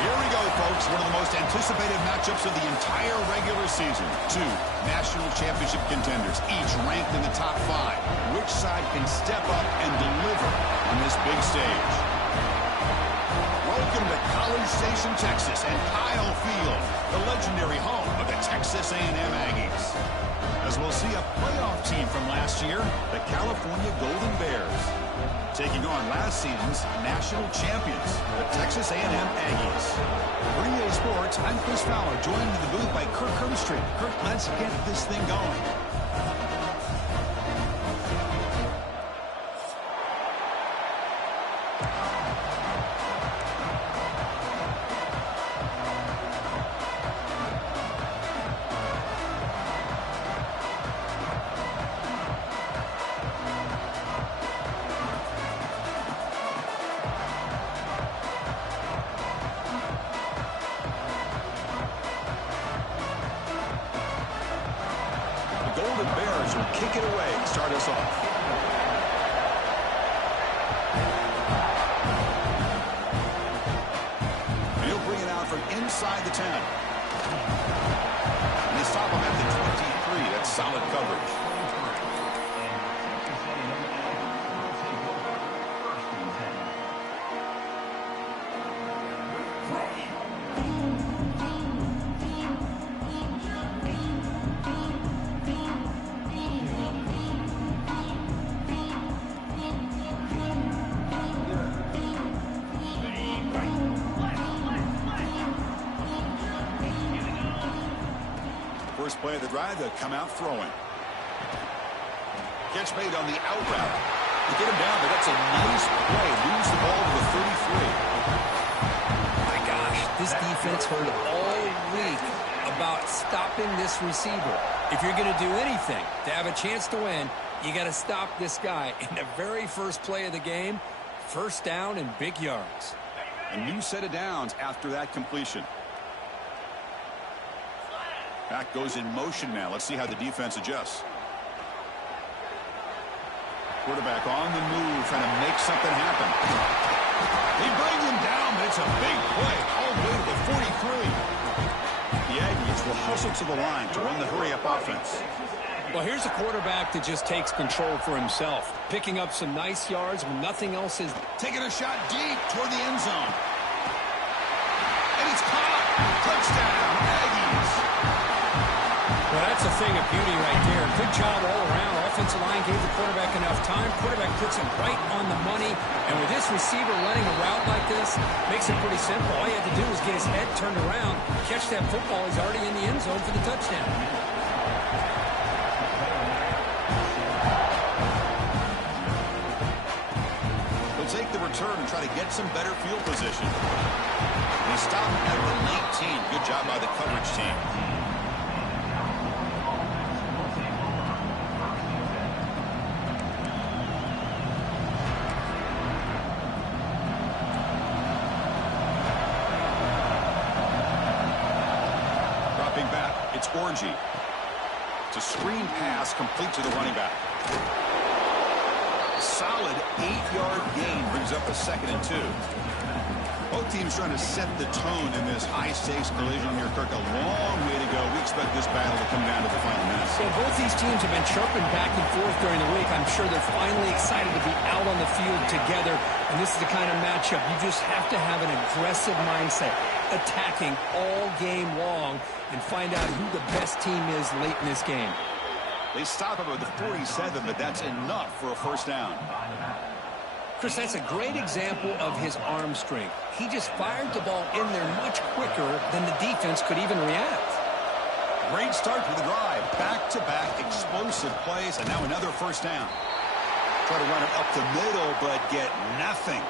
Here we go, folks. One of the most anticipated matchups of the entire regular season. Two national championship contenders, each ranked in the top 5. Which side can step up and deliver on this big stage? Welcome to College Station, Texas, and Kyle Field, the legendary home of the Texas A&M Aggies. As we'll see a playoff team from last year, the California Golden Bears, taking on last season's national champions, the Texas A&M Aggies. For EA Sports, I'm Chris Fowler, joined in the booth by Kirk Herbstreit. Kirk, let's get this thing going. Golden Bears will kick it away to start us off. And he'll bring it out from inside the 10. And they stop him at the 23. That's solid coverage. First play of the drive, they'll come out throwing. Catch made on the out route. To get him down, but that's a nice play. Moves the ball to the 33. My gosh, this defense heard all week about stopping this receiver. If you're going to do anything to have a chance to win, you got to stop this guy. In the very first play of the game, first down and big yards. A new set of downs after that completion. Back goes in motion now. Let's see how the defense adjusts. Quarterback on the move, trying to make something happen. They bring him down, but it's a big play. All the way to the 43. The Aggies will hustle to the line to run the hurry-up offense. Well, here's a quarterback that just takes control for himself, picking up some nice yards when nothing else is. Taking a shot deep toward the end zone. And it's caught. Touchdown, Aggies. Well, that's a thing of beauty right there. Good job all around. Offensive line gave the quarterback enough time. Quarterback puts him right on the money. And with this receiver running a route like this, makes it pretty simple. All you have to do is get his head turned around, catch that football. He's already in the end zone for the touchdown. He'll take the return and try to get some better field position. He stopped at the 19. Good job by the coverage team. It's Orji. It's a screen pass complete to the running back. A solid 8-yard gain brings up a 2nd and 2. Both teams trying to set the tone in this high-stakes collision here, Kirk. A long way to go. We expect this battle to come down to the final minutes. So both these teams have been chirping back and forth during the week. I'm sure they're finally excited to be out on the field together. And this is the kind of matchup you just have to have an aggressive mindset, attacking all game long and find out who the best team is late in this game. They stop him at the 47, but that's enough for a first down. Chris, that's a great example of his arm strength. He just fired the ball in there much quicker than the defense could even react. Great start to the drive. Back-to-back explosive plays, and now another first down. Try to run it up the middle, but get nothing.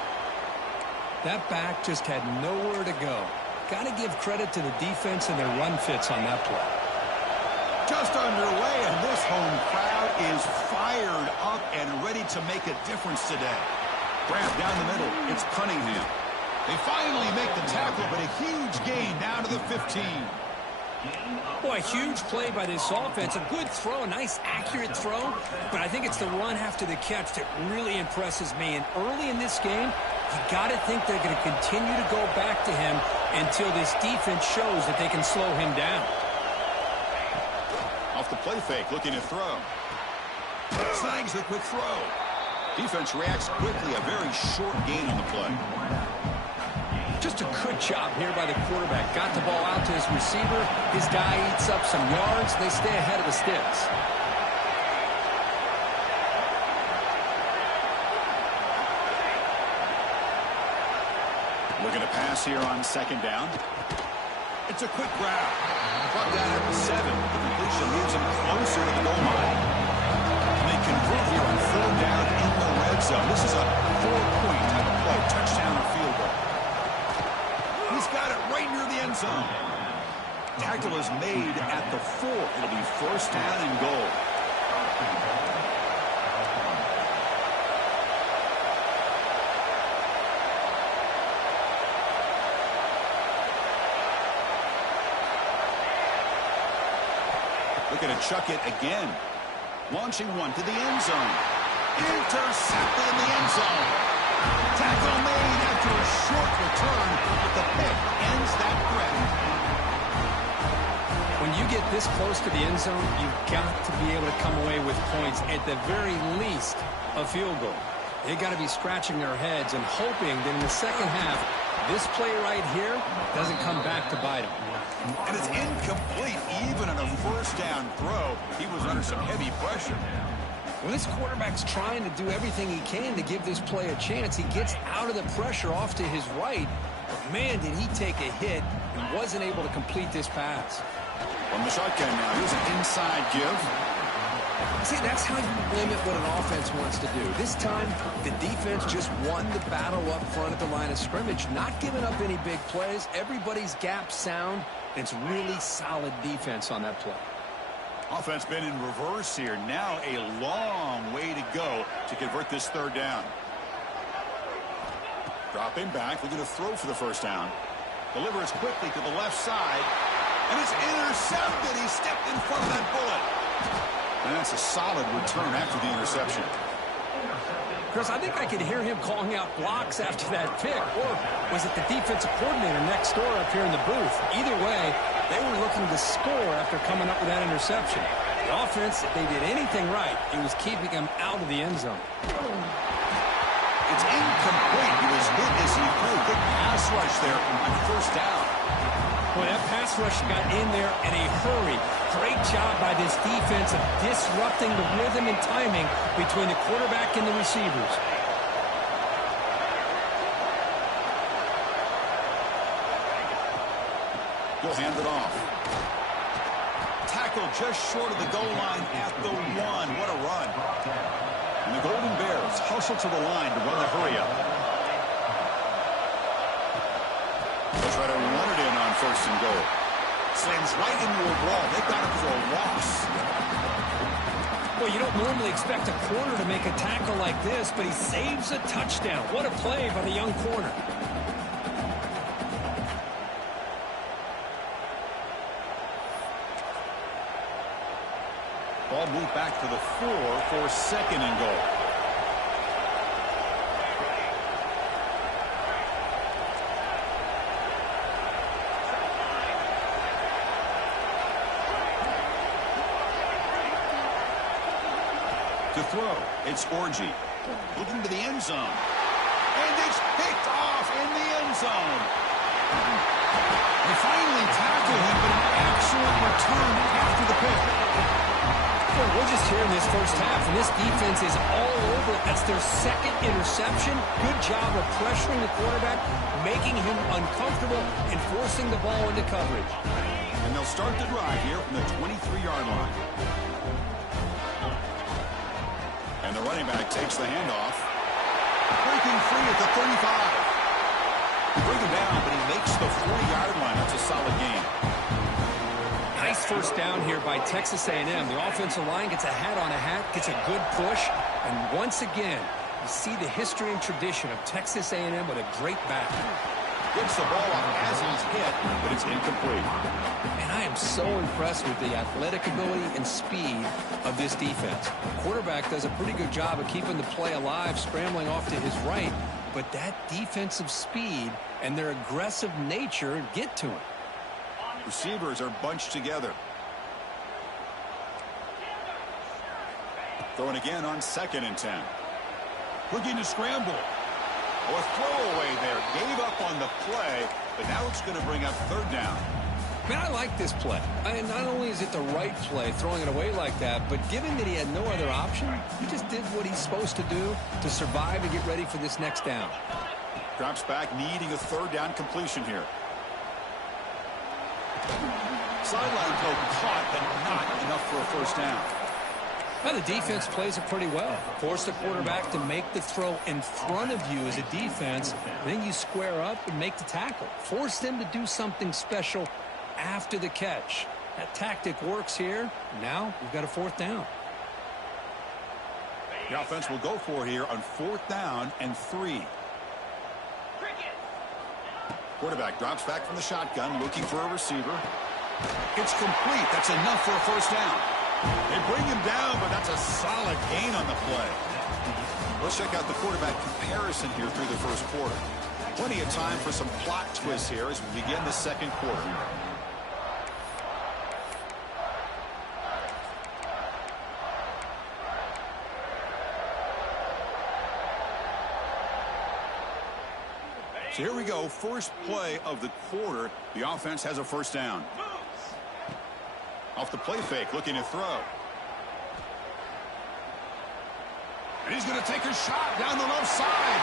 That back just had nowhere to go. Got to give credit to the defense and their run fits on that play. Just underway, and this home crowd is fired up and ready to make a difference today. Grab down the middle. It's Cunningham. They finally make the tackle, but a huge gain down to the 15. Boy, a huge play by this offense. A good throw, a nice accurate throw. But I think it's the run after the catch that really impresses me. And early in this game, you got to think they're going to continue to go back to him until this defense shows that they can slow him down. Off the play fake, looking to throw. Snags the quick throw. Defense reacts quickly, a very short gain on the play. Just a good job here by the quarterback. Got the ball out to his receiver. His guy eats up some yards. They stay ahead of the sticks. Looking to pass here on second down. It's a quick grab. Brought down at the 7. The completion moves him closer to the goal line. And they convert here on third down in the red zone. This is a 4-point type of play, touchdown or field goal. He's got it right near the end zone. Tackle is made at the 4. It'll be first down and goal. Looking to chuck it again. Launching one to the end zone. Intercepted in the end zone. Tackle made after a short return, but the pick ends that threat. When you get this close to the end zone, you've got to be able to come away with points, at the very least, a field goal. They've got to be scratching their heads and hoping that in the second half, this play right here doesn't come back to bite them. And it's incomplete, even on a first down throw. He was under some heavy pressure. Well, this quarterback's trying to do everything he can to give this play a chance. He gets out of the pressure off to his right. But, man, did he take a hit and wasn't able to complete this pass. On the shotgun now, here's an inside give. See, that's how you limit what an offense wants to do. This time, the defense just won the battle up front at the line of scrimmage, not giving up any big plays. Everybody's gap sound. It's really solid defense on that play. Offense been in reverse here. Now a long way to go to convert this third down. Dropping back, looking to throw for the first down. Delivers quickly to the left side. And it's intercepted. He stepped in front of that bullet. And that's a solid return after the interception. Chris, I think I could hear him calling out blocks after that pick. Or was it the defensive coordinator next door up here in the booth? Either way, they were looking to score after coming up with that interception. The offense, if they did anything right, it was keeping him out of the end zone. It's incomplete. He was hit as he threw. Good pass rush there on first down. Boy, that pass rush got in there in a hurry. Great job by this defense of disrupting the rhythm and timing between the quarterback and the receivers. He'll hand it off. Tackle just short of the goal line at the 1. What a run. And the Golden Bears hustle to the line to run the hurry up. They'll try to run it in on first and goal. Slams right into a brawl. They got him for a loss. Well, you don't normally expect a corner to make a tackle like this, but he saves a touchdown. What a play by the young corner. Ball moved back to the 4 for second and goal. To throw, it's Orji. Looking to the end zone. And it's picked off in the end zone. They finally tackled him, but an excellent return after the pick. Well, we're just here in this first half, and this defense is all over. That's their second interception. Good job of pressuring the quarterback, making him uncomfortable, and forcing the ball into coverage. And they'll start the drive here from the 23-yard line. And the running back takes the handoff. Breaking free at the 35. They bring him down, but he makes the 40-yard line. That's a solid game. Nice first down here by Texas A&M. The offensive line gets a hat on a hat, gets a good push, and once again, you see the history and tradition of Texas A&M with a great back. Gets the ball off as he's hit, but it's incomplete. And I am so impressed with the athletic ability and speed of this defense. The quarterback does a pretty good job of keeping the play alive, scrambling off to his right, but that defensive speed and their aggressive nature get to him. Receivers are bunched together. Throwing again on 2nd and 10. Looking to scramble. Oh, a throwaway there. Gave up on the play, but now it's going to bring up 3rd down. Man, I like this play. And not only is it the right play, throwing it away like that, but given that he had no other option, he just did what he's supposed to do to survive and get ready for this next down. Drops back, needing a 3rd down completion here. Sideline throw caught, but not enough for a 1st down. Well, the defense plays it pretty well. Force the quarterback to make the throw in front of you as a defense. Then you square up and make the tackle. Force them to do something special after the catch. That tactic works here. Now we've got a 4th down. The offense will go for here on 4th down and 3. Quarterback drops back from the shotgun, looking for a receiver. It's complete. That's enough for a 1st down. They bring him down, but that's a solid gain on the play. Let's check out the quarterback comparison here through the 1st quarter. Plenty of time for some plot twists here as we begin the 2nd quarter. So here we go, first play of the quarter. The offense has a 1st down. Off the play fake, looking to throw. And he's going to take a shot down the left side.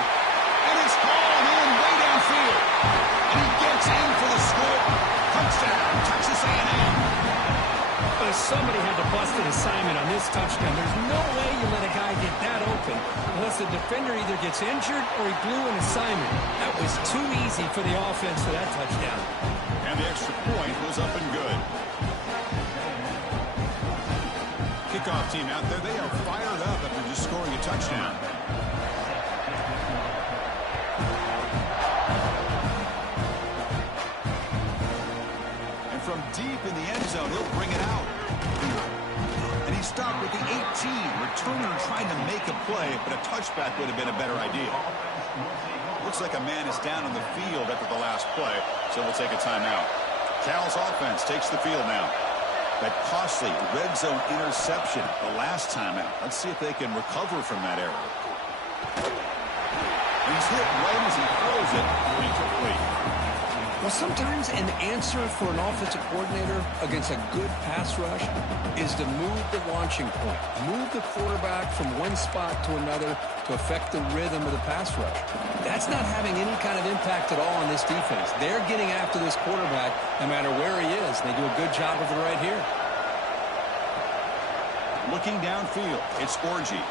And it's hauled in way downfield. And he gets in for the score. Touchdown, Texas A&M. But somebody had to bust an assignment on this touchdown. There's no way you let a guy get that open unless the defender either gets injured or he blew an assignment. That was too easy for the offense for that touchdown. And the extra point was up and good. Kickoff team out there, they are fired up after just scoring a touchdown. And from deep in the end zone, he'll bring it out. And he stopped with the 18. Returner trying to make a play, but a touchback would have been a better idea. Looks like a man is down on the field after the last play, so we'll take a timeout. Cal's offense takes the field now. That costly red zone interception the last time out. Let's see if they can recover from that error. And he's hit right as he throws it. Incomplete. Well, sometimes an answer for an offensive coordinator against a good pass rush is to move the launching point. Move the quarterback from one spot to another to affect the rhythm of the pass rush. That's not having any kind of impact at all on this defense. They're getting after this quarterback no matter where he is. They do a good job of it right here. Looking downfield, it's Orji.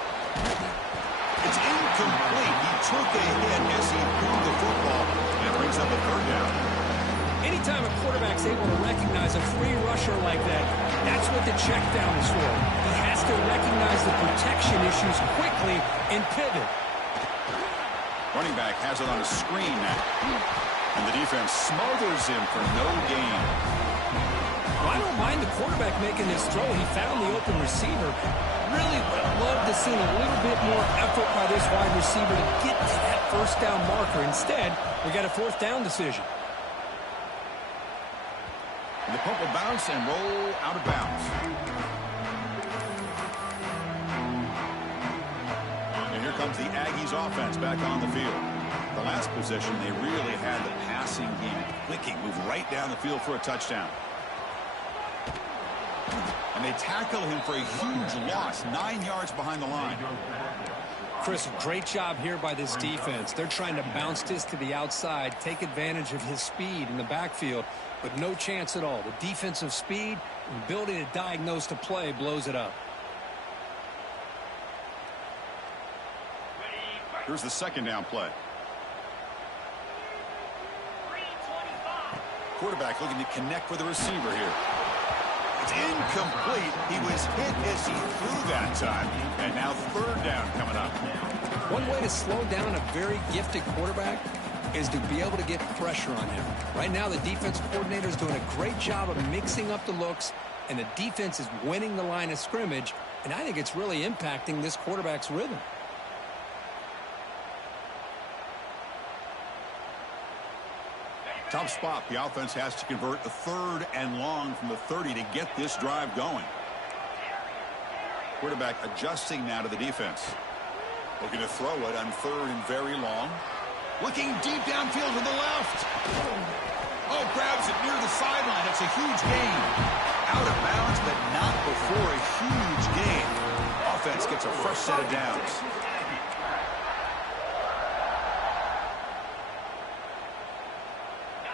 It's incomplete. He took a hit as he threw the football. And it brings up a 3rd down. Anytime a quarterback's able to recognize a free rusher like that, that's what the check down is for. He has to recognize the protection issues quickly and pivot. Running back has it on a screen now. And the defense smothers him for no gain. Well, I don't mind the quarterback making this throw. He found the open receiver. Really would have loved to see a little bit more effort by this wide receiver to get to that 1st down marker. Instead, we got a 4th down decision. And the punt will bounce and roll out of bounds. And here comes the Aggies offense back on the field. The last possession, they really had the passing game clicking, move right down the field for a touchdown. And they tackle him for a huge loss, 9 yards behind the line. Chris, great job here by this defense. They're trying to bounce this to the outside, take advantage of his speed in the backfield, but no chance at all. The defensive speed and ability to diagnose the play blows it up. Here's the 2nd down play. Quarterback looking to connect with the receiver here. It's incomplete. He was hit as he threw that time. And now 3rd down coming up. One way to slow down a very gifted quarterback is to be able to get pressure on him. Right now, the defense coordinator is doing a great job of mixing up the looks, and the defense is winning the line of scrimmage, and I think it's really impacting this quarterback's rhythm. Tough spot. The offense has to convert a 3rd and long from the 30 to get this drive going. Quarterback adjusting now to the defense. Looking to throw it on 3rd and very long. Looking deep downfield to the left. Oh, grabs it near the sideline. It's a huge gain. Out of bounds, but not before a huge gain. Offense gets a fresh set of downs.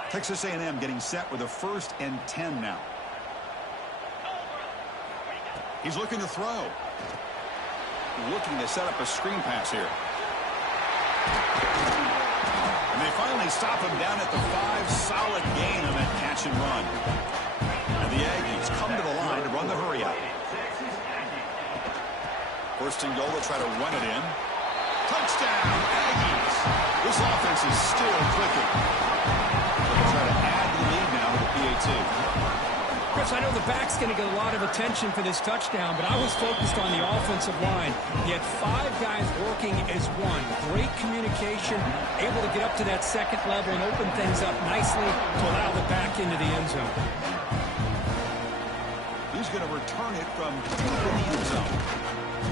Texas A&M getting set with a 1st and 10 now. He's looking to throw. Looking to set up a screen pass here. And they finally stop him down at the 5. Solid gain on that catch and run. And the Aggies come to the line to run the hurry out. 1st and goal, they'll try to run it in. Touchdown, Aggies. This offense is still clicking. They'll try to add the lead now with the PAT. Chris, I know the back's going to get a lot of attention for this touchdown, but I was focused on the offensive line. He had 5 guys working as one. Great communication, able to get up to that 2nd level and open things up nicely to allow the back into the end zone. He's going to return it from deep in the end zone.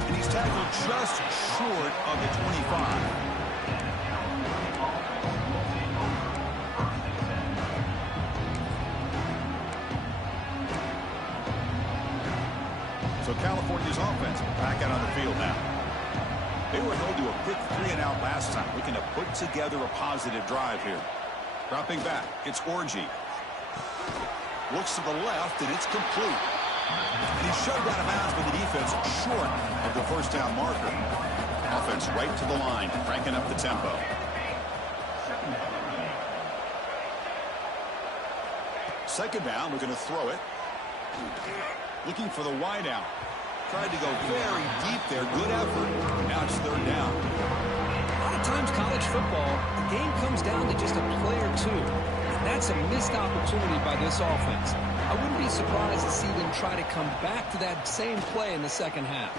And he's tackled just short of the 25. So California's offense back out on the field now. They were held to a quick 3-and-out last time, looking to put together a positive drive here. Dropping back, it's Orji. Looks to the left, and it's complete. And he's shoved out of bounds by the defense short of the 1st down marker. Offense right to the line, cranking up the tempo. Second down, we're going to throw it. Looking for the wide out. Tried to go very deep there. Good effort. Now it's 3rd down. A lot of times college football, the game comes down to just a play or two. And that's a missed opportunity by this offense. I wouldn't be surprised to see them try to come back to that same play in the 2nd half.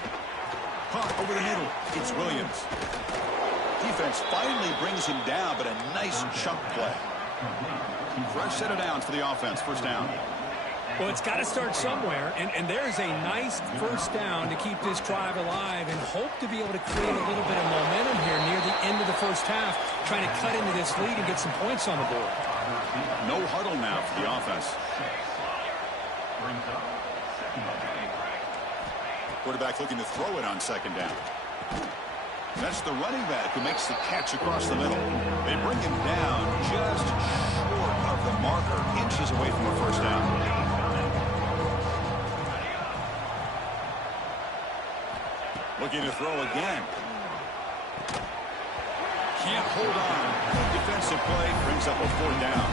Punt over the middle. It's Williams. Defense finally brings him down, but a nice chunk play. Fresh set of downs for the offense. 1st down. Well, it's got to start somewhere, and there's a nice 1st down to keep this drive alive and hope to be able to create a little bit of momentum here near the end of the 1st half, trying to cut into this lead and get some points on the board. No huddle now for the offense. Quarterback looking to throw it on 2nd down. That's the running back who makes the catch across the middle. They bring him down just short of the marker, inches away from the 1st down. Looking to throw again. Can't hold on. Defensive play brings up a 4th down.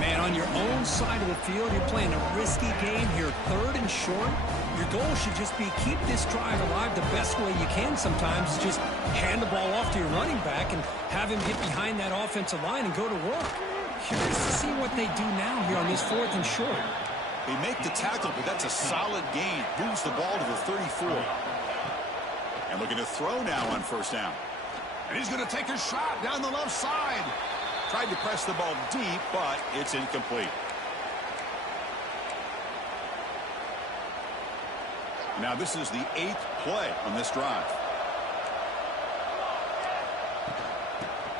Man, on your own side of the field, you're playing a risky game here. 3rd and short. Your goal should just be keep this drive alive the best way you can sometimes. Just hand the ball off to your running back and have him get behind that offensive line and go to work. Curious to see what they do now here on this 4th and short. They make the tackle, but that's a solid gain. Moves the ball to the 34. And looking to throw now on 1st down. And he's going to take a shot down the left side. Tried to press the ball deep, but it's incomplete. Now this is the 8th play on this drive.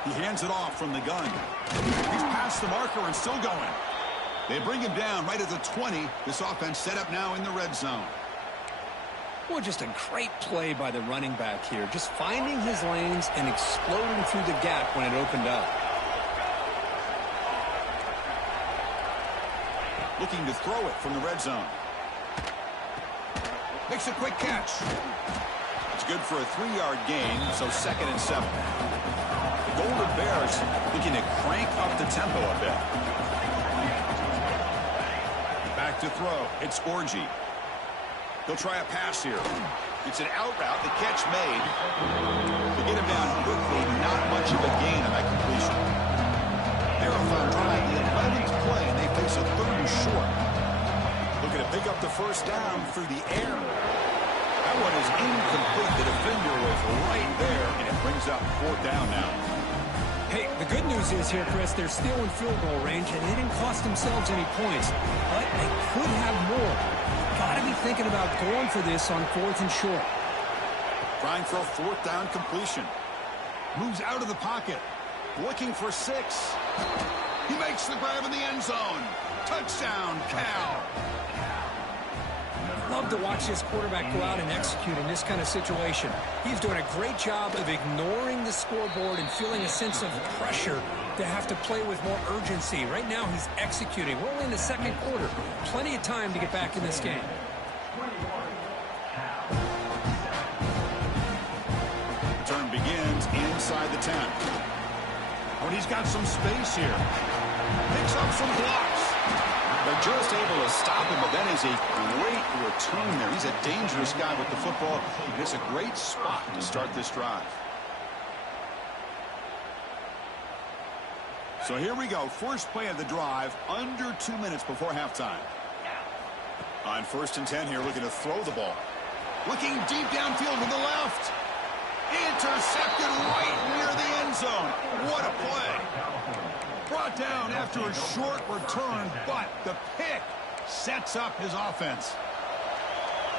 He hands it off from the gun. He's past the marker and still going. They bring him down right at the 20. This offense set up now in the red zone. Well, just a great play by the running back here. Just finding his lanes and exploding through the gap when it opened up. Looking to throw it from the red zone. Makes a quick catch. It's good for a 3-yard gain, so 2nd and 7. The Golden Bears looking to crank up the tempo a bit. Back to throw. It's Orji. They'll try a pass here. It's an out route. The catch made. They get him down quickly. Not much of a gain on that completion. Marathon drive, the 11th play, and they face a 3rd and short. Looking to pick up the 1st down through the air. That one is incomplete. The defender was right there, and it brings up 4th down now. Hey, the good news is here, Chris, they're still in field goal range, and they didn't cost themselves any points. But they could have more. Got to be thinking about going for this on 4th and short. Trying for a 4th down completion. Moves out of the pocket. Looking for 6. He makes the grab in the end zone. Touchdown, Cal. Love to watch this quarterback go out and execute in this kind of situation. He's doing a great job of ignoring the scoreboard and feeling a sense of pressure to have to play with more urgency. Right now, he's executing. We're only in the 2nd quarter. Plenty of time to get back in this game. Turn begins inside the 10. When he's got some space here. Picks up some blocks. They're just able to stop him, but that is a great return there. He's a dangerous guy with the football. It's a great spot to start this drive. So here we go. First play of the drive, under 2 minutes before halftime. On 1st and 10 here, looking to throw the ball. Looking deep downfield to the left. Intercepted right near the end zone. What a play. Brought down after a short return, but the pick sets up his offense.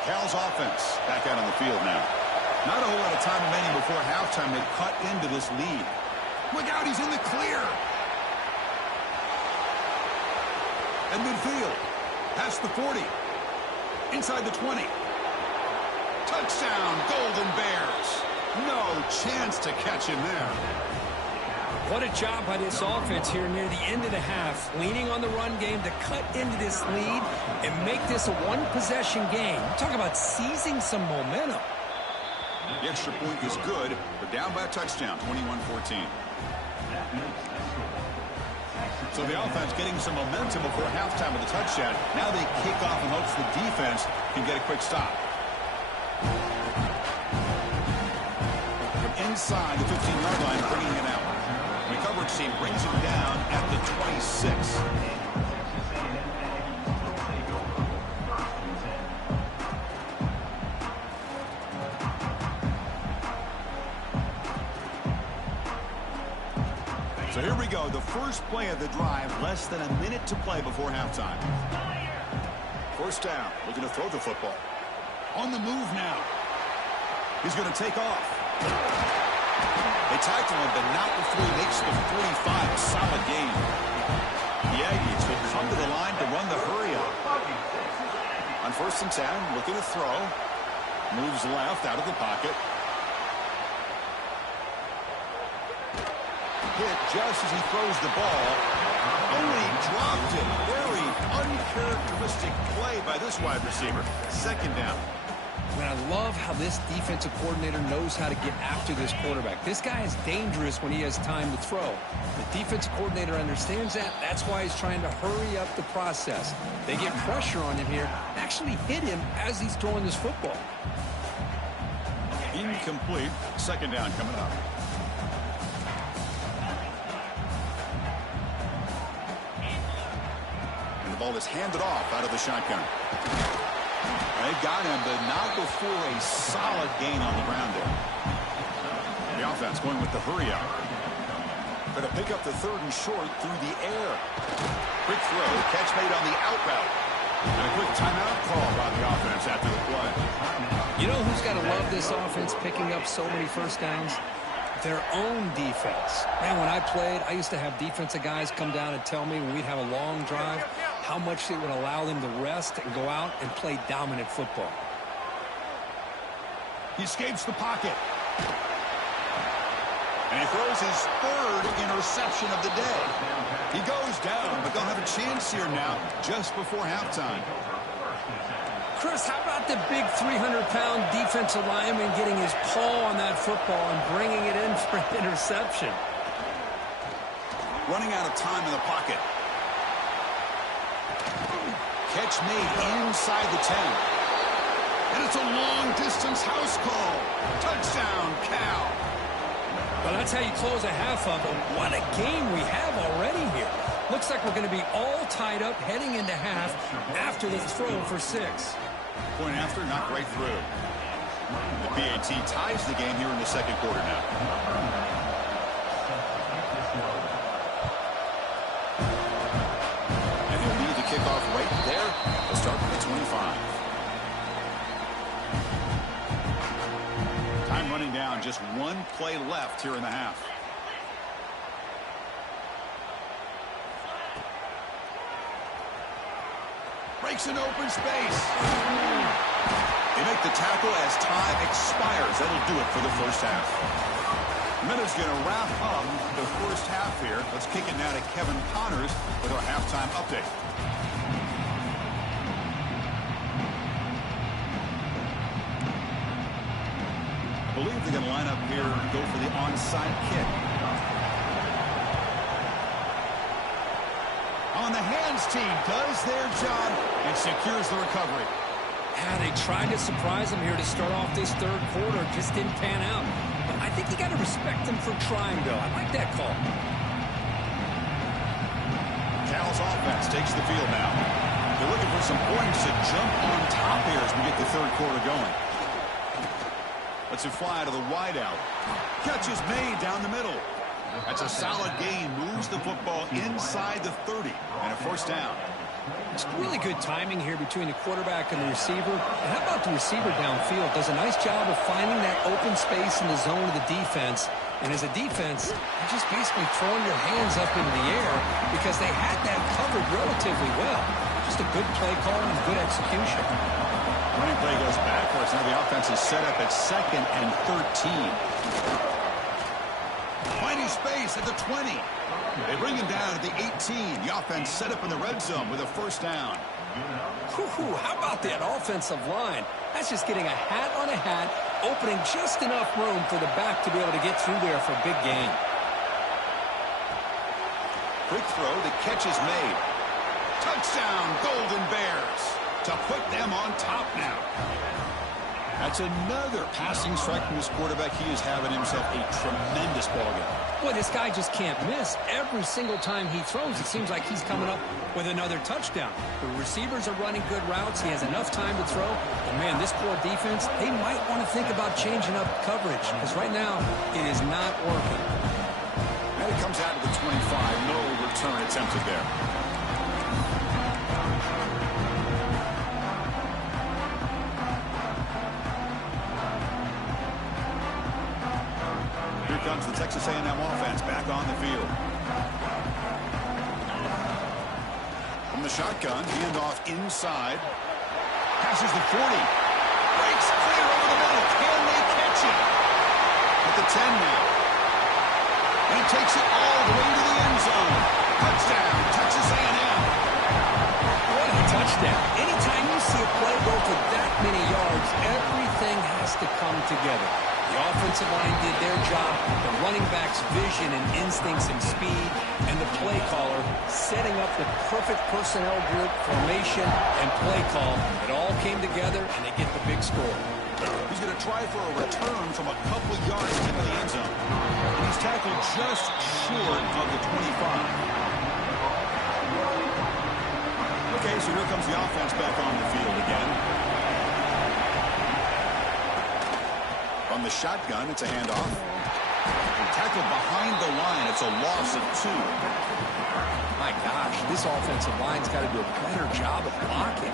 Cal's offense back out on the field now. Not a whole lot of time remaining before halftime. They cut into this lead. Look out, he's in the clear. At midfield. Past the 40. Inside the 20. Touchdown, Golden Bears. No chance to catch him there. What a job by this offense here near the end of the half. Leaning on the run game to cut into this lead and make this a one-possession game. Talk about seizing some momentum. The extra point is good. We're down by a touchdown, 21-14. So the offense getting some momentum before halftime with a touchdown. Now they kick off in hopes the defense can get a quick stop. From inside the 15-yard line, bringing it out. The coverage team brings him down at the 26. So here we go, the first play of the drive, less than a minute to play before halftime. First down, looking to throw the football. On the move now. He's going to take off. They tackle him, but not before he makes the 45, a solid gain. The Aggies will come to the line to run the hurry up. On 1st and 10, looking to throw. Moves left out of the pocket. Hit just as he throws the ball. Oh, he dropped it. Very uncharacteristic play by this wide receiver. 2nd down. And I love how this defensive coordinator knows how to get after this quarterback. This guy is dangerous when he has time to throw. The defensive coordinator understands that. That's why he's trying to hurry up the process. They get pressure on him here, actually hit him as he's throwing this football. Incomplete. 2nd down coming up. And the ball is handed off out of the shotgun. They got him, but not before a solid gain on the ground there. The offense going with the hurry up. Going to pick up the 3rd and short through the air. Quick throw, catch made on the out route. And a quick timeout call by the offense after the play. You know who's got to love this offense picking up so many first downs? Their own defense. Man, when I played, I used to have defensive guys come down and tell me when we'd have a long drive how much it would allow them to rest and go out and play dominant football. He escapes the pocket. And he throws his 3rd interception of the day. He goes down, but they'll have a chance here now just before halftime. Chris, how about the big 300-pound defensive lineman getting his paw on that football and bringing it in for an interception? Running out of time in the pocket. Catch made inside the 10. And it's a long-distance house call. Touchdown, Cal. Well, that's how you close a half of it. What a game we have already here. Looks like we're going to be all tied up heading into half after this throw for 6. Point after, not right through. The PAT ties the game here in the 2nd quarter now. just one play left here in the half. Breaks an open space. They make the tackle as time expires. That'll do it for the first half. Minute's going to wrap up the first half here. Let's kick it now to Kevin Connors with our halftime update. I believe they're going to line up here and go for the onside kick. On the hands team does their job and secures the recovery. Yeah, they tried to surprise him here to start off this third quarter. Just didn't pan out. But I think you got to respect them for trying, though. I like that call. Cal's offense takes the field now. They're looking for some points to jump on top here as we get the third quarter going. Lets it fly to the wideout. Catch is made down the middle. That's a solid gain. Moves the football inside the 30 and a first down. It's really good timing here between the quarterback and the receiver. And how about the receiver downfield? Does a nice job of finding that open space in the zone of the defense. And as a defense, you're just basically throwing your hands up into the air because they had that covered relatively well. Just a good play call and good execution. Running play goes backwards. Now the offense is set up at 2nd and 13. Finding space at the 20. They bring him down at the 18. The offense set up in the red zone with a first down. How about that offensive line? That's just getting a hat on a hat, opening just enough room for the back to be able to get through there for a big gain. Quick throw. The catch is made. Touchdown, Golden Bears. To put them on top now. That's another passing strike from this quarterback. He is having himself a tremendous ballgame. Boy, this guy just can't miss. Every single time he throws, it seems like he's coming up with another touchdown. The receivers are running good routes. He has enough time to throw. But, man, this poor defense, they might want to think about changing up coverage because right now it is not working. And it comes out to the 25. No return attempted there. Comes the Texas A&M offense back on the field. From the shotgun, handoff inside. Passes the 40. Breaks clear over the middle. Can they catch it? At the 10 now. And he takes it all the way to the end zone. Touchdown, Texas A&M. What a touchdown. Anytime you see a play go for that many yards, everything has to come together. The offensive line did their job, the running back's vision and instincts and speed, and the play caller setting up the perfect personnel group, formation, and play call. It all came together, and they get the big score. He's going to try for a return from a couple yards into the end zone. And he's tackled just short of the 25. Okay, so here comes the offense back on the field again. On the shotgun, it's a handoff. And tackled behind the line. It's a loss of 2. My gosh, this offensive line's got to do a better job of blocking.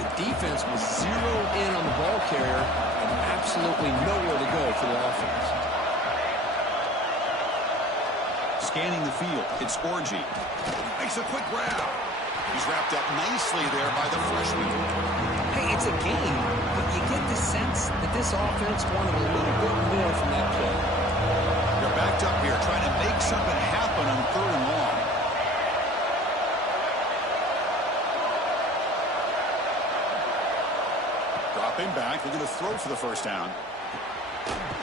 The defense was zeroed in on the ball carrier and absolutely nowhere to go for the offense. Scanning the field, it's Orji. Makes a quick grab. He's wrapped up nicely there by the freshman. Hey, it's a game, but you get the sense that this offense wanted a little bit more from that play. They're backed up here trying to make something happen on 3rd and long. Dropping back, they're going to throw for the first down.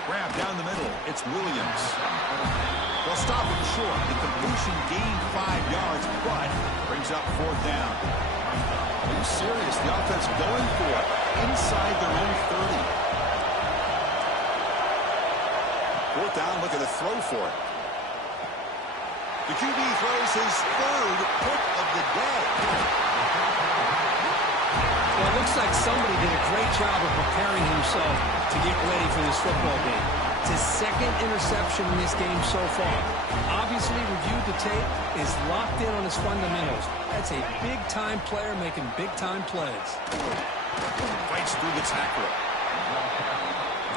Grab down the middle, it's Williams. They'll stop him short. The completion gained 5 yards, but brings up 4th down. Are you serious? The offense going for it inside their own 30. 4th down, looking to throw for it. The QB throws his 3rd pick of the day. Well, it looks like somebody did a great job of preparing himself to get ready for this football game. It's his 2nd interception in this game so far. Obviously reviewed the tape, is locked in on his fundamentals. That's a big-time player making big-time plays. Fights through the tackle.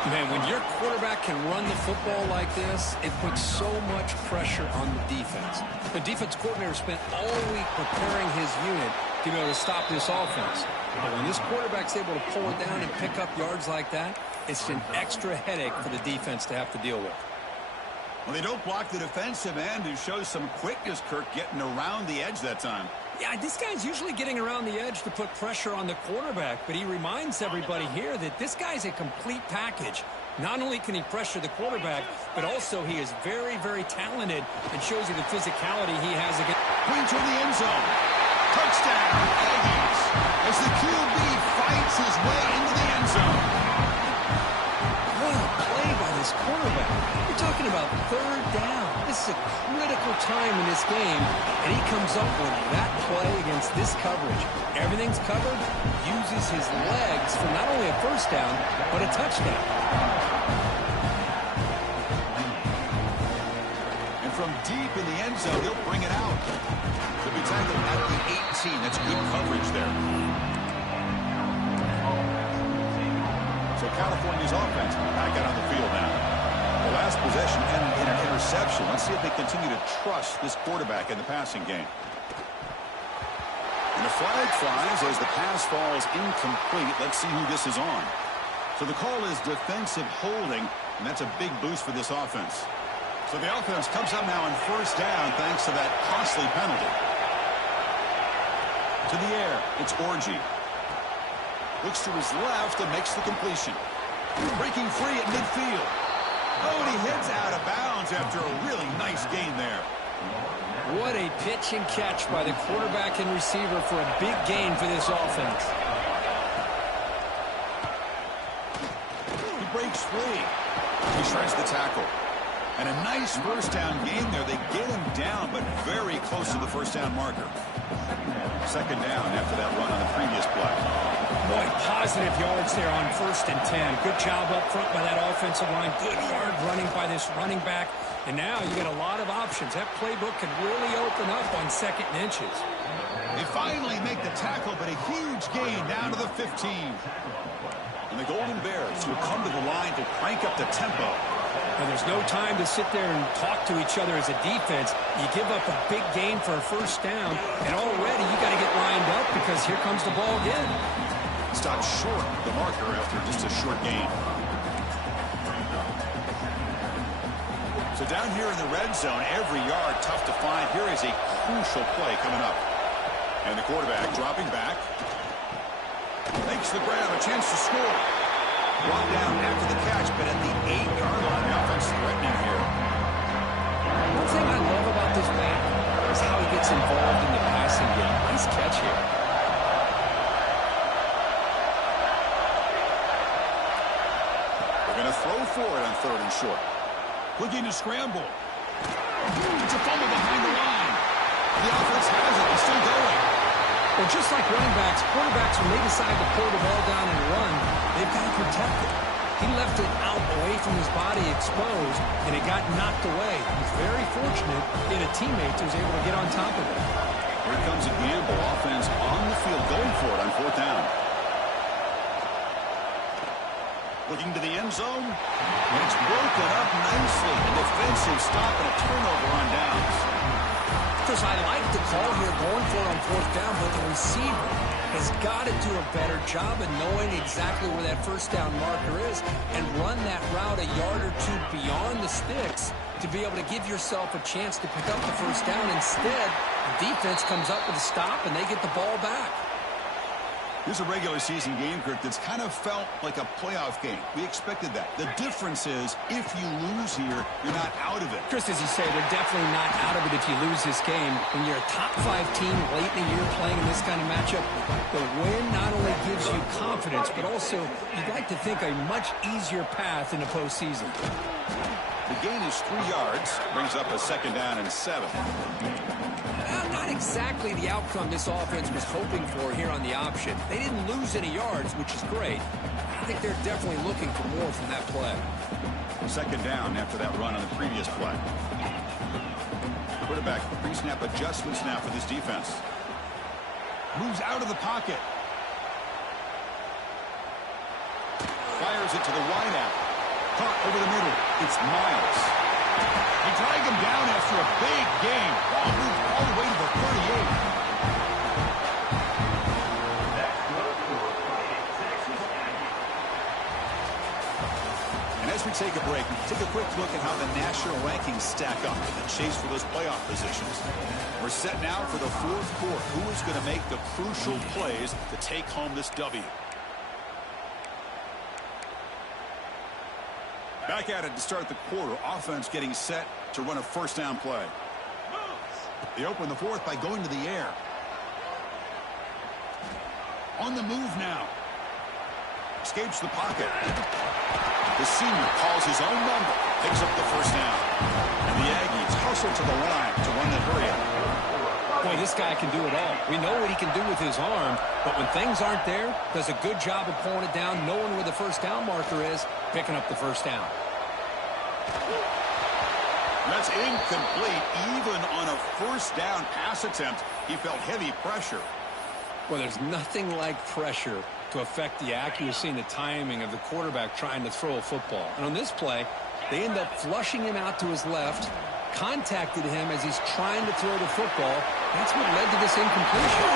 Man, when your quarterback can run the football like this, it puts so much pressure on the defense. The defense coordinator spent all week preparing his unit to be able to stop this offense. But when this quarterback's able to pull it down and pick up yards like that, it's an extra headache for the defense to have to deal with. Well, they don't block the defensive end, who shows some quickness, Kirk, getting around the edge that time. Yeah, this guy's usually getting around the edge to put pressure on the quarterback, but he reminds everybody here that this guy's a complete package. Not only can he pressure the quarterback, but also he is very, very talented and shows you the physicality he has against. Queen toward the end zone. Touchdown, Aggies, as the QB fights his way into the end zone. What a play by this quarterback. You're talking about third down. This is a critical time in this game, and he comes up with that play against this coverage. Everything's covered, uses his legs for not only a first down, but a touchdown. And from deep in the end zone, he'll bring it out. He'll be tackled at the 18. That's good coverage there. So California's offense back out on the field now. The last possession ended in an interception. Let's see if they continue to trust this quarterback in the passing game. And the flag flies as the pass falls incomplete. Let's see who this is on. So the call is defensive holding, and that's a big boost for this offense. So the offense comes up now on first down thanks to that costly penalty. To the air, it's Orji. Looks to his left and makes the completion. Breaking free at midfield. Oh, and he heads out of bounds after a really nice gain there. What a pitch and catch by the quarterback and receiver for a big gain for this offense. He breaks free. He shreds the tackle. And a nice first down gain there. They get him down, but very close to the first down marker. Second down after that run on the previous play. Boy, positive yards there on 1st and 10. Good job up front by that offensive line. Good hard running by this running back. And now you get a lot of options. That playbook can really open up on 2nd and inches. They finally make the tackle, but a huge gain down to the 15. And the Golden Bears will come to the line to crank up the tempo. And there's no time to sit there and talk to each other as a defense. You give up a big gain for a first down, and already you got to get lined up because here comes the ball again. Stopped short the marker after just a short gain. So down here in the red zone, every yard tough to find. Here is a crucial play coming up. And the quarterback dropping back. Makes the grab, a chance to score. Brought down after the catch, but at the 8-yard line, the offense threatening here. One thing I love about this man is how he gets involved in the passing game. Nice catch here. They're going to throw for it on 3rd and short. Looking to scramble. It's a fumble behind the line. The offense has it. It's still going. Well, just like running backs, quarterbacks, when they decide to pull the ball down and run, they've got to protect it. He left it out away from his body exposed, and it got knocked away. He's very fortunate in a teammate who was able to get on top of it. Here comes a gamble. Offense on the field going for it on 4th down. Looking to the end zone. And it's broken up nicely. A defensive stop and a turnover on downs. Chris, I like the call here going for it on 4th down, but the receiver has got to do a better job of knowing exactly where that first down marker is and run that route a yard or two beyond the sticks to be able to give yourself a chance to pick up the first down. Instead, the defense comes up with a stop and they get the ball back. This is a regular season game, Kirk, that's kind of felt like a playoff game. We expected that. The difference is, if you lose here, you're not out of it. Chris, as you say, they're definitely not out of it if you lose this game. When you're a top-5 team late in the year playing in this kind of matchup, the win not only gives you confidence, but also, you'd like to think, a much easier path in the postseason. The gain is 3 yards, brings up a 2nd down and 7. Not exactly the outcome this offense was hoping for here on the option. They didn't lose any yards, which is great. I think they're definitely looking for more from that play. 2nd down after that run on the previous play. Quarterback pre-snap adjustments now for this defense. Moves out of the pocket. Fires it to the wideout. Caught over the middle. It's Miles. They drag him down after a big gain. Ball moved all the way to the 38. As we take a break, take a quick look at how the national rankings stack up in the chase for those playoff positions. We're set now for the fourth quarter. Who is going to make the crucial plays to take home this W? Back at it to start the quarter. Offense getting set to run a first down play. They open the fourth by going to the air. On the move now. Escapes the pocket. The senior calls his own number, picks up the first down. And the Aggies hustle to the line to run the hurry-up. Boy, this guy can do it all. We know what he can do with his arm, but when things aren't there, does a good job of pulling it down, knowing where the first down marker is, picking up the first down. That's incomplete. Even on a first down pass attempt, he felt heavy pressure. Well, there's nothing like pressure to affect the accuracy and the timing of the quarterback trying to throw a football. And on this play, they end up flushing him out to his left, contacted him as he's trying to throw the football. That's what led to this incompletion.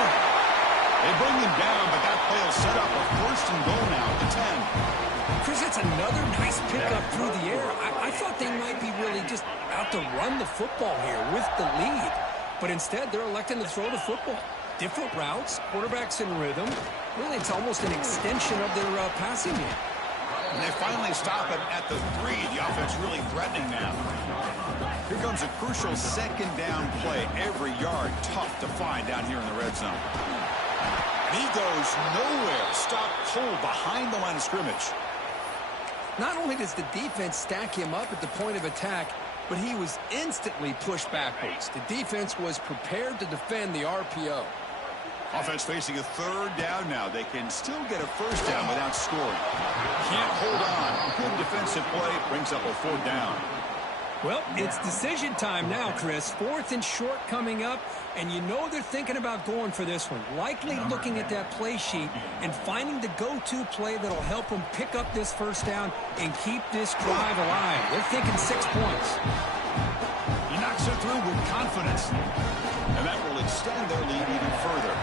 They bring him down, but that play will set up a first and goal now at the 10. Chris, that's another nice pickup through the air. I thought they might be really just out to run the football here with the lead. But instead, they're electing to throw the football. Different routes, quarterbacks in rhythm. Really, it's almost an extension of their passing game. And they finally stop him at the 3. The offense really threatening now. Here comes a crucial second down play. Every yard tough to find down here in the red zone. And he goes nowhere. Stopped cold behind the line of scrimmage. Not only does the defense stack him up at the point of attack, but he was instantly pushed backwards. The defense was prepared to defend the RPO. Offense facing a third down now. They can still get a first down without scoring. Can't hold on. Good defensive play brings up a fourth down. Well, it's decision time now, Chris. 4th and short coming up, and you know they're thinking about going for this one. Likely looking at that play sheet and finding the go-to play that'll help them pick up this first down and keep this drive alive. They're thinking 6 points. He knocks it through with confidence, and that will extend their lead even further.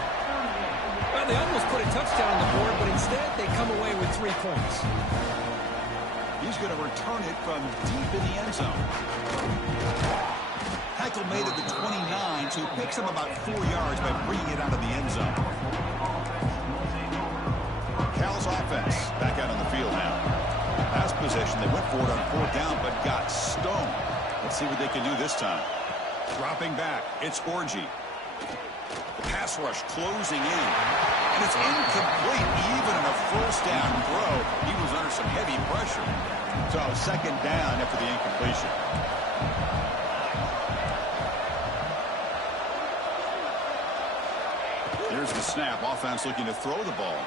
Well, they almost put a touchdown on the board, but instead they come away with 3 points. He's going to return it from deep in the end zone. Tackle made at the 29, so he picks him about 4 yards by bringing it out of the end zone. Cal's offense back out on the field now. Last possession, they went for it on 4th down, but got stoned. Let's see what they can do this time. Dropping back, it's Orji. The pass rush closing in. And it's incomplete. Even on a first down throw, he was under some heavy pressure. So second down after the incompletion. Here's the snap. Offense looking to throw the ball.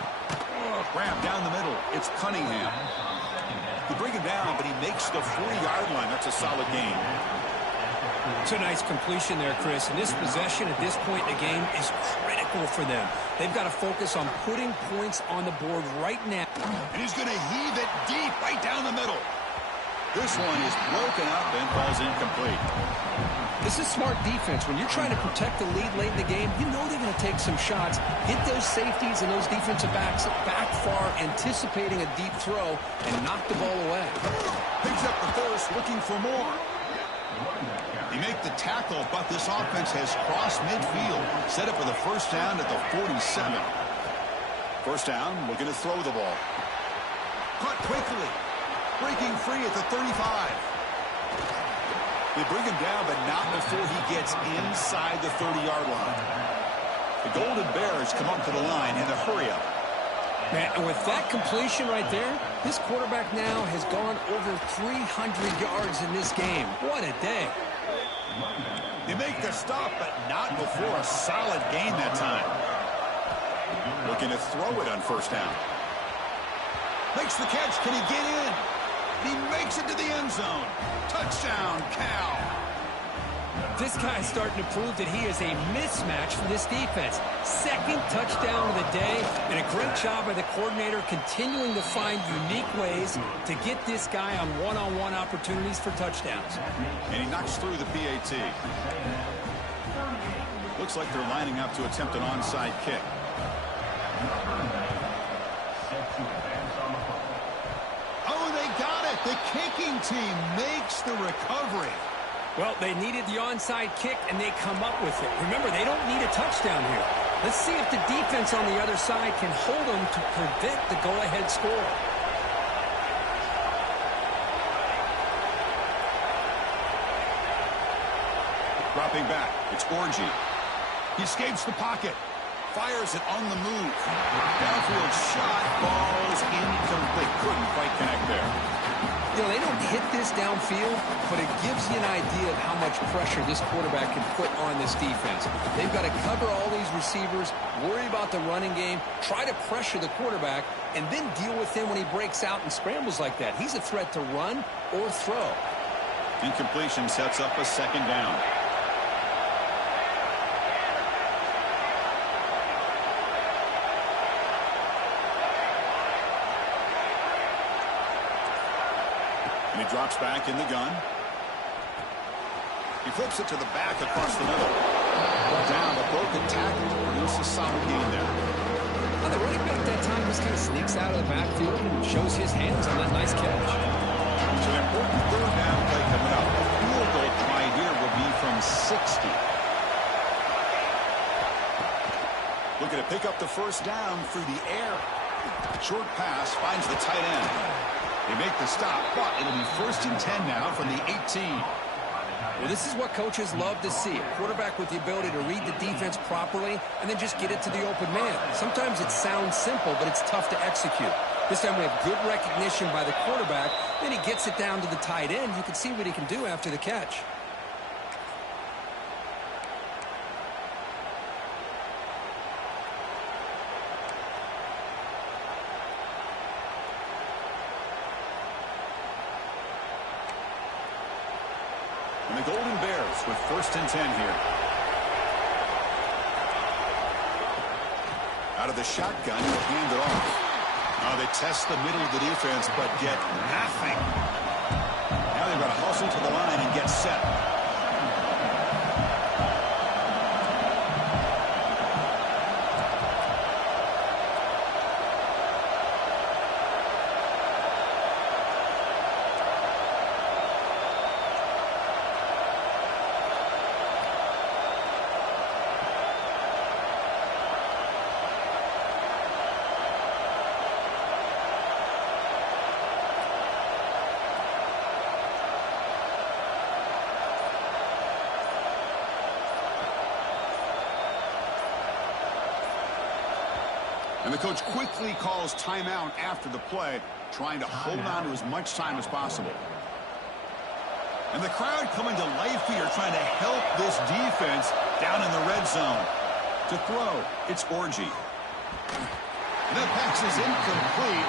Grab down the middle. It's Cunningham. They bring him down, but he makes the 40-yard line. That's a solid gain. It's a nice completion there, Chris. And this possession at this point in the game is critical for them. They've got to focus on putting points on the board right now. And he's going to heave it deep right down the middle. This one is broken up and falls incomplete. This is smart defense. When you're trying to protect the lead late in the game, you know they're going to take some shots, hit those safeties and those defensive backs back far, anticipating a deep throw, and knock the ball away. Picks up the first, looking for more. They make the tackle, but this offense has crossed midfield. Set up for the first down at the 47. First down, looking to throw the ball. Caught quickly. Breaking free at the 35. They bring him down, but not before he gets inside the 30-yard line. The Golden Bears come up to the line in a hurry-up. Man, and with that completion right there, this quarterback now has gone over 300 yards in this game. What a day. They make the stop, but not before a solid gain that time. Looking to throw it on first down. Makes the catch. Can he get in? He makes it to the end zone. Touchdown, Cal. This guy is starting to prove that he is a mismatch for this defense. Second touchdown of the day, and a great job by the coordinator continuing to find unique ways to get this guy on one-on-one opportunities for touchdowns. And he knocks through the PAT. Looks like they're lining up to attempt an onside kick. Oh, they got it! The kicking team makes the recovery. Well, they needed the onside kick, and they come up with it. Remember, they don't need a touchdown here. Let's see if the defense on the other side can hold them to prevent the go-ahead score. Dropping back, it's Orji. He escapes the pocket. Fires it on the move. Downfield shot, falls incomplete. Couldn't quite connect there. You know, they don't hit this downfield, but it gives you an idea of how much pressure this quarterback can put on this defense. They've got to cover all these receivers, worry about the running game, try to pressure the quarterback, and then deal with him when he breaks out and scrambles like that. He's a threat to run or throw. Incompletion sets up a second down. And he drops back in the gun. He flips it to the back across the middle. Down, a broken tackle to produce a solid gain there. Now, the running back that time just kind of sneaks out of the backfield and shows his hands on that nice catch. It's an important third down play coming up. A field goal try here will be from 60. Looking to pick up the first down through the air. Short pass finds the tight end. They make the stop, but it'll be 1st and 10 now from the 18. Well, this is what coaches love to see. A quarterback with the ability to read the defense properly and then just get it to the open man. Sometimes it sounds simple, but it's tough to execute. This time we have good recognition by the quarterback. Then he gets it down to the tight end. You can see what he can do after the catch. And the Golden Bears with 1st and 10 here. Out of the shotgun, he'll hand it off. Now they test the middle of the defense, but get nothing. Now they've got to hustle to the line and get set. And the coach quickly calls timeout after the play, trying to hold on to as much time as possible. And the crowd coming to life here, trying to help this defense down in the red zone. To throw, it's Orji. And that pass is incomplete.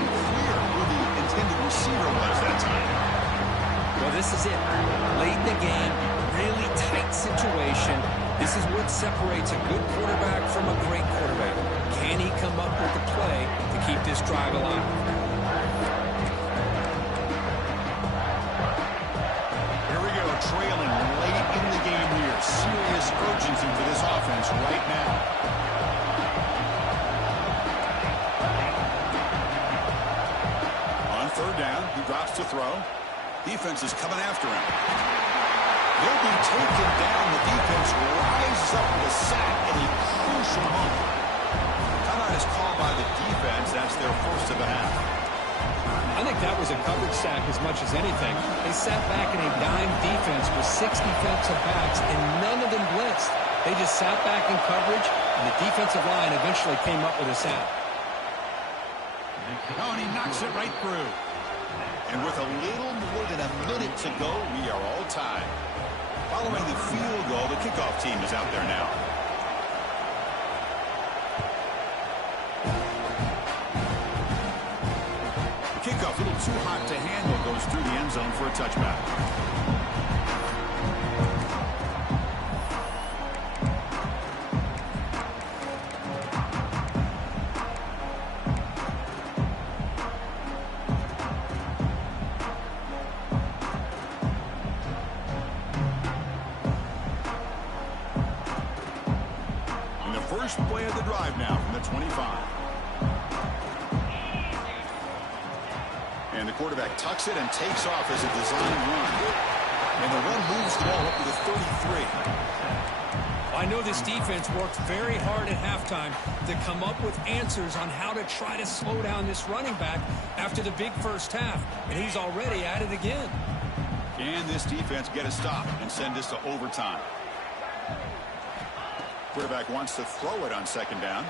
Unclear who the intended receiver was that time. Well, this is it. Late in the game, really tight situation. This is what separates a good quarterback from a great quarterback. Can he come up with the play to keep this drive alive? Here we go, trailing late in the game here. Serious urgency for this offense right now. On 3rd down, he drops to throw. Defense is coming after him. He'll be taken down. The defense rises up with a sack in a crucial moment. Timeout is called by the defense. That's their 1st of the half. I think that was a coverage sack as much as anything. They sat back in a dime defense with 6 defensive backs, and none of them blitzed. They just sat back in coverage, and the defensive line eventually came up with a sack. Oh, and he knocks it right through. And with a little more than a minute to go, we are all tied. Following the field goal, the kickoff team is out there now. The kickoff, a little too hot to handle, goes through the end zone for a touchback. first play of the drive now from the 25. And the quarterback tucks it and takes off as a design run. And the run moves the ball up to the 33. I know this defense worked very hard at halftime to come up with answers on how to try to slow down this running back after the big first half. And he's already at it again. Can this defense get a stop and send this to overtime? Quarterback wants to throw it on second down.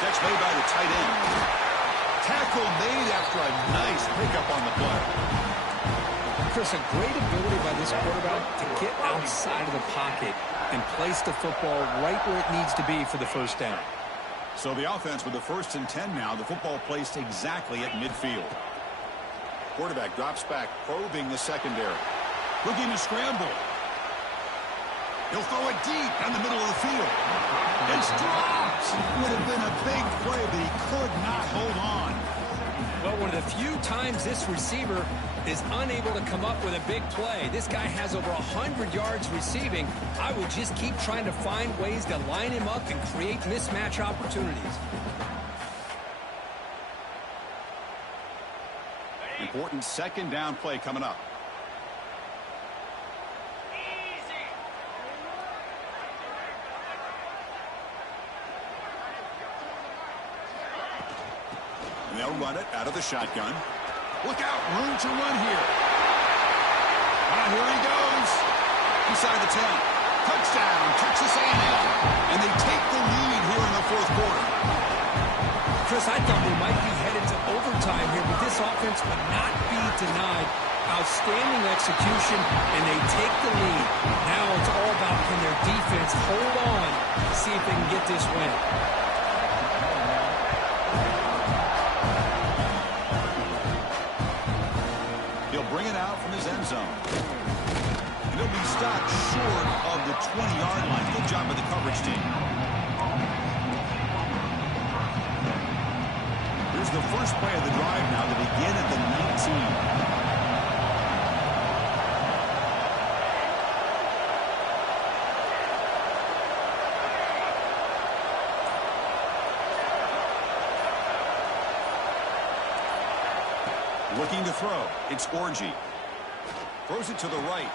Catch made by the tight end. Tackle made after a nice pickup on the play. Chris, a great ability by this quarterback to get outside of the pocket and place the football right where it needs to be for the first down. So the offense with the 1st and 10 now. The football placed exactly at midfield. Quarterback drops back, probing the secondary. Looking to scramble. He'll throw it deep down the middle of the field. It's dropped. Would have been a big play, but he could not hold on. Well, one of the few times this receiver is unable to come up with a big play. This guy has over 100 yards receiving. I would just keep trying to find ways to line him up and create mismatch opportunities. Important second down play coming up. And they'll run it out of the shotgun. Look out, room to run here. Here he goes. Inside the 10. Touchdown, Texas A&M. And they take the lead here in the 4th quarter. Chris, I thought we might be headed to overtime here, but this offense would not be denied. Outstanding execution, and they take the lead. Now it's all about can their defense hold on to see if they can get this win. He'll bring it out from his end zone. And he'll be stopped short of the 20-yard line. Good job by the coverage team. Here's the first play of the drive now to begin at the 19. Looking to throw. It's Orji. Throws it to the right.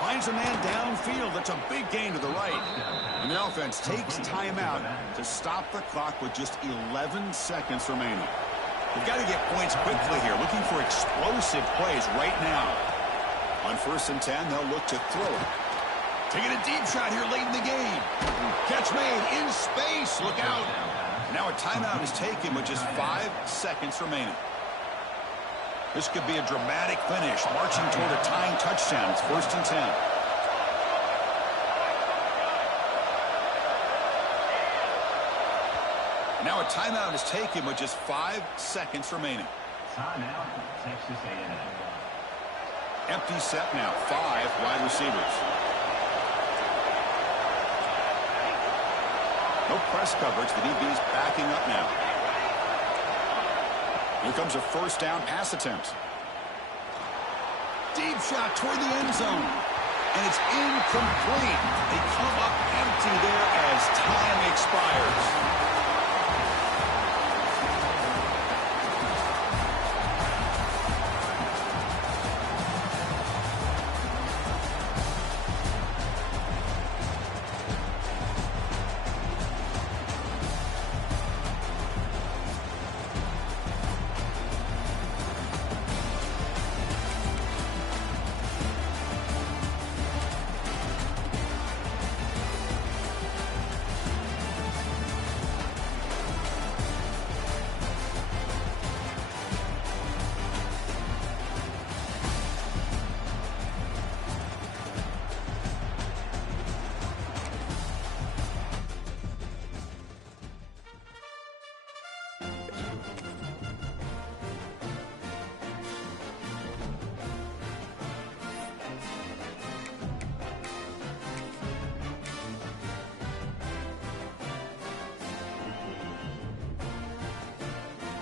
Finds a man downfield. That's a big gain to the right. And the offense takes timeout to stop the clock with just 11 seconds remaining. They've got to get points quickly here. Looking for explosive plays right now. On 1st and 10, they'll look to throw it. Taking a deep shot here late in the game. Catch made in space. Look out. Now a timeout is taken with just 5 seconds remaining. This could be a dramatic finish, marching toward a tying touchdown. It's 1st and 10. Now a timeout is taken with just 5 seconds remaining. Timeout, Texas A&M. Empty set now, 5 wide receivers. No press coverage. The DB's backing up now. Here comes a 1st down pass attempt. Deep shot toward the end zone. And it's incomplete. They come up empty there as time expires.